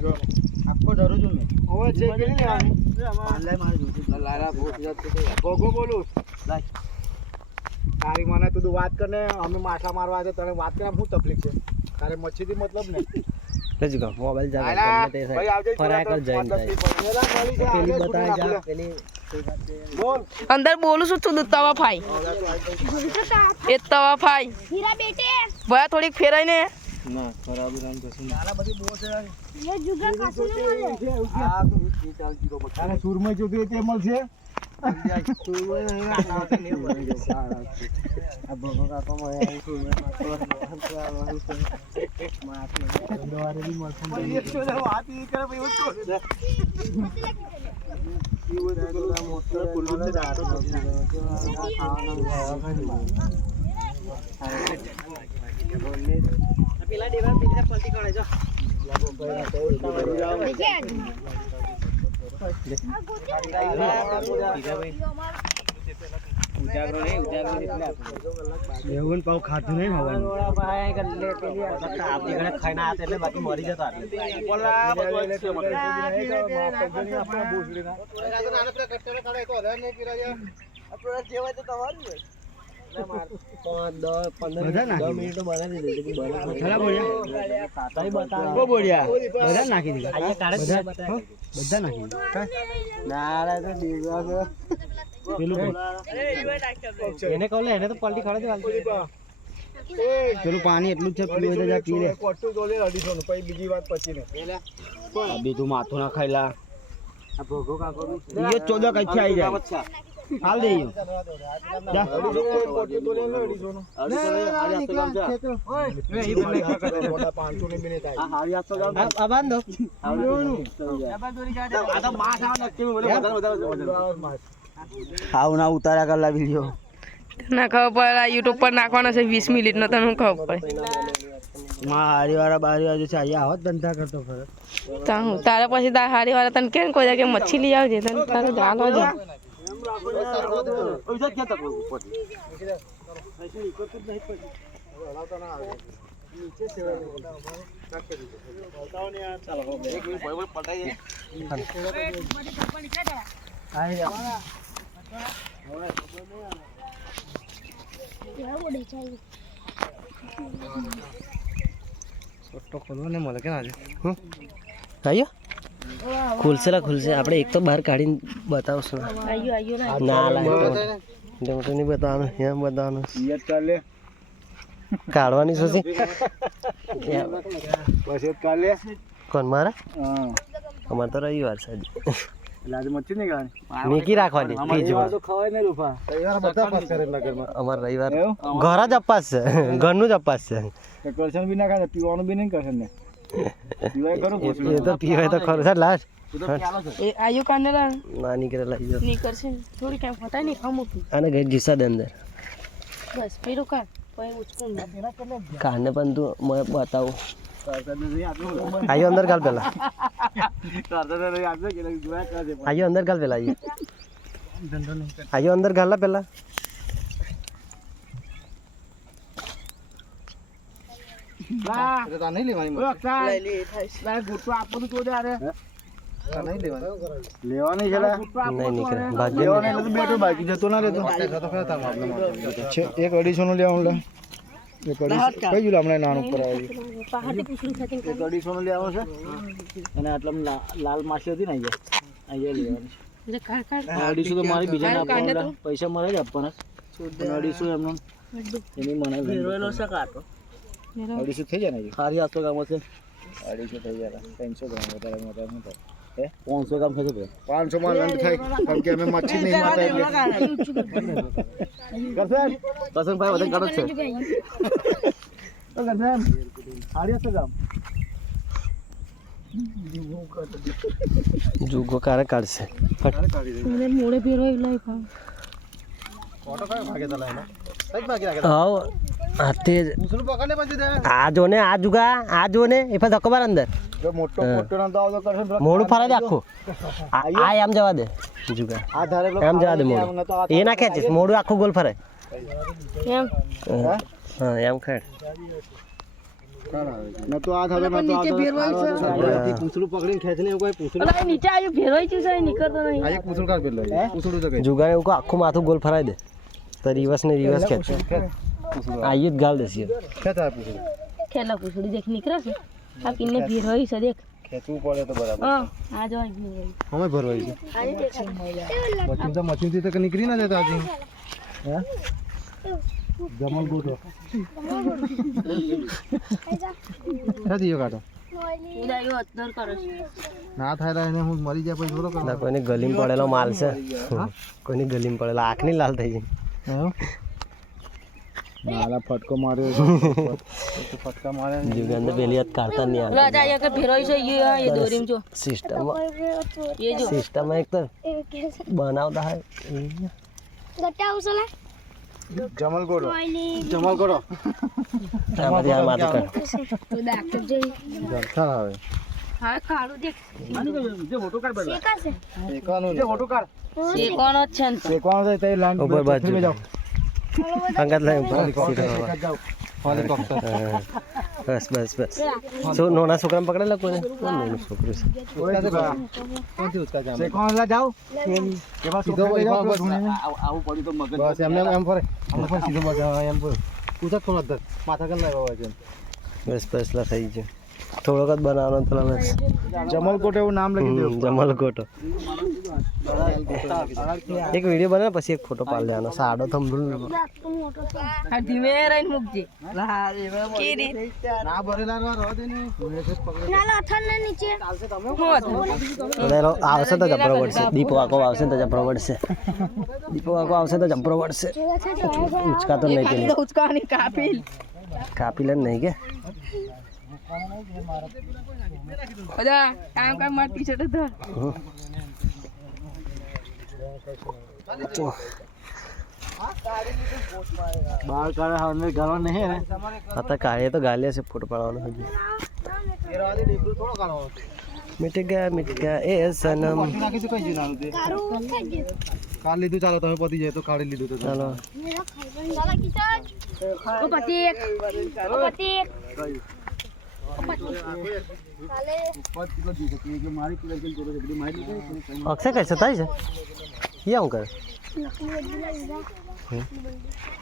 આખો ડરો છું મેં હવે ચેક કરી લેવાની આલે મારે જોતું લારા ભૂત જતો ભોગો બોલું લાય તારી મને તું વાત કરને અમે માછલા મારવા છે તને વાત કરવા શું તકલીફ છે તારે મચ્છીથી મતલબ ને લેજો કા મોબાઈલ જા ભાઈ આવજે ફરાય કર જઈને પેલી બતાય જા પેલી બોલ અંદર બોલું છું તું તવા ફાઈ એ તવા ફાઈ હીરા બેटे ભયા થોડીક ફેરાય ને ના ખરાબ નામ કશું આલા બધી બહુ છે ये जुगाड़ खासो न મળે આ તો 4 કિલો બતારે સુરમઈ જોતી તે મળશે સુરમઈ નહીં આવતે નહીં મળે આ ભગો કાકો મળે સુરમઈ માસ દવારે બી મળશે એક તો વાત ઈ કરે ભાઈ ઉઠો ઈવો તો પેલા મોટો કુલ્લુ ને દાતો પેલા દેવા પેલા પલટી કરે જો એવું પાવ ખાધું નહીં હવાનું આપણી ઘરે ખાઈને આતે એટલે બાકી મરી જતો આટલે એને કહો લે એને તો પલટી ખડે પેલું પાણી એટલું જ છે પીવું હોય તો જા પી લે કોટું તો લે 250 નું પછી બીજી વાત પછી ને બીજું માથું ના ખાઈલા આ ભોગો કાકો એ 14 કઈ આવી જાય હાલ દે જા કોટું તો લે 250 નું 500 ને બી નહીં થાય આ બાંધો ખાવ ના ઉતાર્યા કરલા વિડિયો ના ખબર પડે યુટ્યુબ પર નાખવાનો છે 20 મિનિટનો તને હું ખબર પડે માં હારીવાળા બારીવાળા છે અહીંયા આવો ધંધા કરતો ફરક તા હું તારે પછી તાર હારી વાળા તને કેમ કોઈ કે મચ્છી લઈ આવજે તને તારે ગાલો જ ખોલવા ને મળે કે આજે આયો ખુલશે આપણે એક તો બહાર કાઢીને બતાવશું ના મોટું નહીં બતાવવાનું એમ બતાવવાનું કાઢવાની શું છે પછી કાલે કોણ મારે હા અમારે તો રવિવાર છે એટલે આજે મચ્છી નહીં ખાવાની મીકી રાખવાની ફ્રીજમાં તો ખવાય નહીં રૂપા તૈયાર બધા પાસ કરે નગરમાં અમારે રવિવાર ઘર જ અપાસ છે ઘરનું જ અપાસ છે કરશન બી ના ખાય પીવાનું બી નહીં કરશન ને પીવાય કરું એ તો પીવાય તો ખરું છે લાસ્ટ એ આયુ કાંડલા ના નીકળે લઈ જાઓ નીકળશે થોડી કામ ફટાય નહીં ખામું આને ગઈ જીસા દે અંદર બસ પેલું કાઢ પછી ઉચકું કાઢને પણ તું મેં બતાવું આયો અંદર ગાલ પેલા આયો અંદર ગાલ પેલા આયો અંદર ગાલ પેલા નહીં લેવાની લેવાની છે નહીં નીકળે લેવાની એટલે બેઠો બાકી જતો ના રહેતો છે એક 250 નું લેવાનું લે કઈ જુલા હમણાં નાનું ઉપર આવ્યું 150 નું લેવાનું છે અને આટલા લાલ માછી હતી ને અહીંયા લેવાની 250 તો મારી બીજા આપવાના પૈસા મારે જ આપવાના 250 એમનો એની મને ફેરવેલો છે કાટો 250 થઈ જાય ને સારી આસો કામ છે 250 થઈ જાય 300 ગ્રામ વધારે મોટા નહીં થાય 500 ગ્રામ થશે ભાઈ 500 માં લંડ થાય કારણ કે અમે મચ્છી નહીં મારતા એટલે કરશન ભાઈ વધારે કાઢો છે તો કરશન 800 ગ્રામ જુગો કારે કાઢશે મને મોડે ફેરવો લઈ ખાવ ફોટો કયો ભાગે તલા એનો કઈ ભાગે રાખે આવ આ તે મુસળ પકડને પછી દે આ જો ને આ જુગા આ જો ને એ પર ધક્કો માર અંદર જો મોટો મોટો ના દાવ તો કરશન મોડું ફરા દે આખું આ એમ જવા દે જુગા આ ધારે એમ જવા દે મોડું એ ના ખેંચીશ મોડું આખું ગોલ ફરે એમ હા એમ ખેડ ન તો આ થતો ન તો નીચે ફેરવાય છે પૂછડું પકડીને ખેંચને એવું કોઈ પૂછડું અલા, એ નીચે આવ્યું ફેરવાઈ ગયું છે નીકળતો નહીં આ એક પૂછડું કાઢ પેલો પૂછડું તો કઈ જુગાને એવું કહો, આખું માથું ગોલ ફરાઈ દે તો રિવર્સ ને રિવર્સ ખેંચ આયુ જ ગાલ દેસી ખેંચ આ પૂછડું ખેલા પૂછડી દેખ નીકળે છે આ કિન્ને ફેરવાઈ છે દેખ ખેંચવું પડે તો બરાબર હા આ જો આવી અમે ભરવાઈ છે મશીન થી તો નીકળી ના જતા હજી હે જમલ ગોટો દીયો કાઢો ઉડાયો અત્તર કરે છે ના થાય એને હું મરી જાય પછી થોડો ના કોઈની ગલીમાં પડેલો માલ છે કોઈની ગલીમાં પડેલો આંખ ની લાલ થઈ જાય નાલા ફટકો માર્યો ફટકા મારે જુગાને પેલી હાથ કાઢતા નહીં આવે રાજા અહીંયા કે ફેરવાઈ છે એ દોરીમ જો સિસ્ટમ એ જો સિસ્ટમ એક તો બનાવતા હોય ગટ્ટા ઉસલા જમલ ગોટો જમલ ગોટો આ બધી આ માથે કાઢ તો ડાક્ટર જઈ જલસા આવે હા ખાડું દેખ શેકાશે શેકવાનું છે ફોટો કાઢ શેકવાનો જ છે ને શેકવાનું છે તે લાઈન ઉપર બાજુ જાઓ પંકજ લઈ ઉપર જાઓ હેલિકોપ્ટર બસ બસ બસ શું નાના છોકરાને પકડેલા કોઈને નાનું છોકરું છે કોણથી ઉચકા જામ શેકવાનું જાઓ કેવા સીધો આવું પડ્યું તો મગજ બસ એમને એમ ફરે અમને પણ સીધો મગજ એમ ફરે કુછક કોણ અધર માથા કર લાવ્યો છે બસ બસ લા થઈ ગયું થોડોક જ બનાવવાનો તો બસ જમલકોટ એવું નામ લખી દો જમલકોટ એક વિડીયો બનાવે પછી એક ફોટો પાડ લેવાનો સાડો થંભલું આ ધીમે રહીને મૂકજે ના ભરેલા રહો દે ને નાલા અથાણના નીચે આવશે તો જબરો પડશે દીપ વાકો આવશે તો જબરો પડશે દીપ વાકો આવશે તો જબરો પડશે ઉચકા તો નહીં પેલી ઉચકાની કાપી કાપી લે નહીં કે બધા કામ કામ માર ટી-શર્ટ ધર બાર કાળે હાને ગાવા નહીં ને आता काळे तो गाले से फुट पड़ावनो हजी मिट गया ए सनम નાખી કઈ જીનાનું તે કારું ખાઈ ગયું કાલ લીધું ચાલો તમે પતી જાય તો કાઢી લીધું તો चलो મેરા ખાઈ ગયું નાલા કિચન ઓ પતિક કાલે अक्षय कैसे था ये क्या हूं कर નકલી વડી લાવી